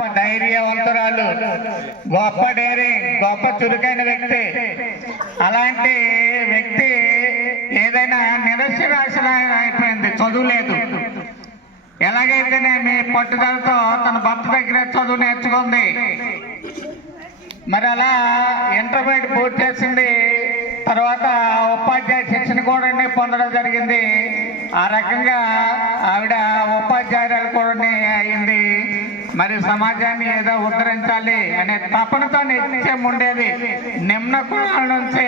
గొప్ప ధైర్యవంతురాలు, గొప్ప డేరింగ్, గొప్ప చురుకైన వ్యక్తి. అలాంటి వ్యక్తి ఏదైనా నిరక్షరాస్యుల అయిపోయింది, చదువు లేదు. ఎలాగైతేనే మీ పట్టుదలతో తన భర్త దగ్గర చదువు నేర్చుకుంది. మరి అలా ఇంటర్మీడియట్ పూర్తి చేసింది. తర్వాత ఉపాధ్యాయ శిక్షణ కూడా పొందడం జరిగింది. ఆ రకంగా ఆవిడ ఉపాధ్యాయురాలు కూడా అయింది. మరి సమాజాన్ని ఏదో ఉద్ధరించాలి అనే తపనతో నిత్యం ఉండేది. నిమ్న కులాల నుంచి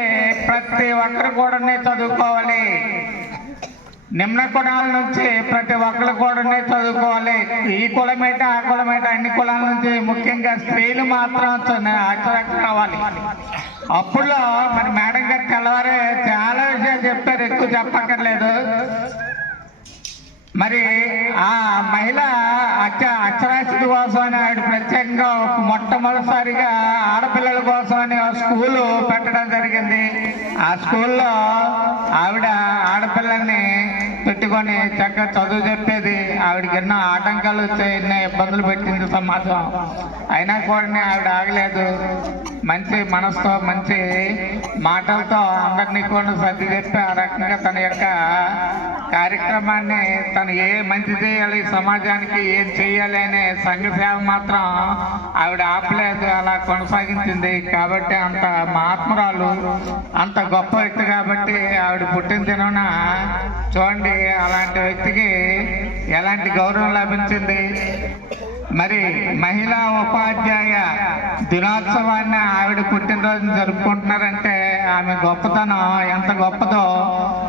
ప్రతి ఒక్కరు కూడా చదువుకోవాలి, నిమ్న కులాల నుంచి ప్రతి ఒక్కరు కూడా చదువుకోవాలి. ఈ కులమేట ఆ కులమేట అన్ని కులాల నుంచి ముఖ్యంగా స్త్రీలు మాత్రం అక్షరాస్యులు కావాలి. అప్పుడులో మరి మేడం గారు తెల్లవారే చాలా విషయాలు చెప్పారు, ఎక్కువ చెప్పక్కర్లేదు. మరి ఆ మహిళ అక్షరాస్యత కోసం అని ఆవిడ ప్రత్యేకంగా మొట్టమొదటిసారిగా ఆడపిల్లల కోసం అని స్కూలు పెట్టడం జరిగింది. ఆ స్కూల్లో ఆవిడ ఆడపిల్లల్ని పెట్టుకొని చక్కగా చదువు చెప్పేది. ఆవిడకి ఎన్నో ఆటంకాలు వచ్చాయి, ఎన్నో ఇబ్బందులు పెట్టింది సమాజం. అయినా కూడా ఆవిడ ఆగలేదు. మంచి మనసుతో మంచి మాటలతో అందరినీ కూడా సర్ది చెప్పి ఆ రకంగా తన యొక్క కార్యక్రమాన్ని తను ఏ మంచి చేయాలి, సమాజానికి ఏం చేయాలి అనే సంఘ సేవ మాత్రం ఆవిడ ఆపలేదు, అలా కొనసాగించింది. కాబట్టి అంత మహాత్మురాలు, అంత గొప్ప వ్యక్తి. కాబట్టి ఆవిడ పుట్టిన దినాన చూడండి అలాంటి వ్యక్తికి ఎలాంటి గౌరవం లభించింది. మరి మహిళా ఉపాధ్యాయ దినోత్సవాన్ని ఆవిడ పుట్టినరోజుని జరుపుకుంటున్నారంటే ఆమె గొప్పతనం ఎంత గొప్పదో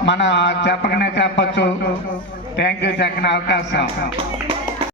మనం చెప్పకనే చెప్పచ్చు. థ్యాంక్ యూ, చక్కని అవకాశం.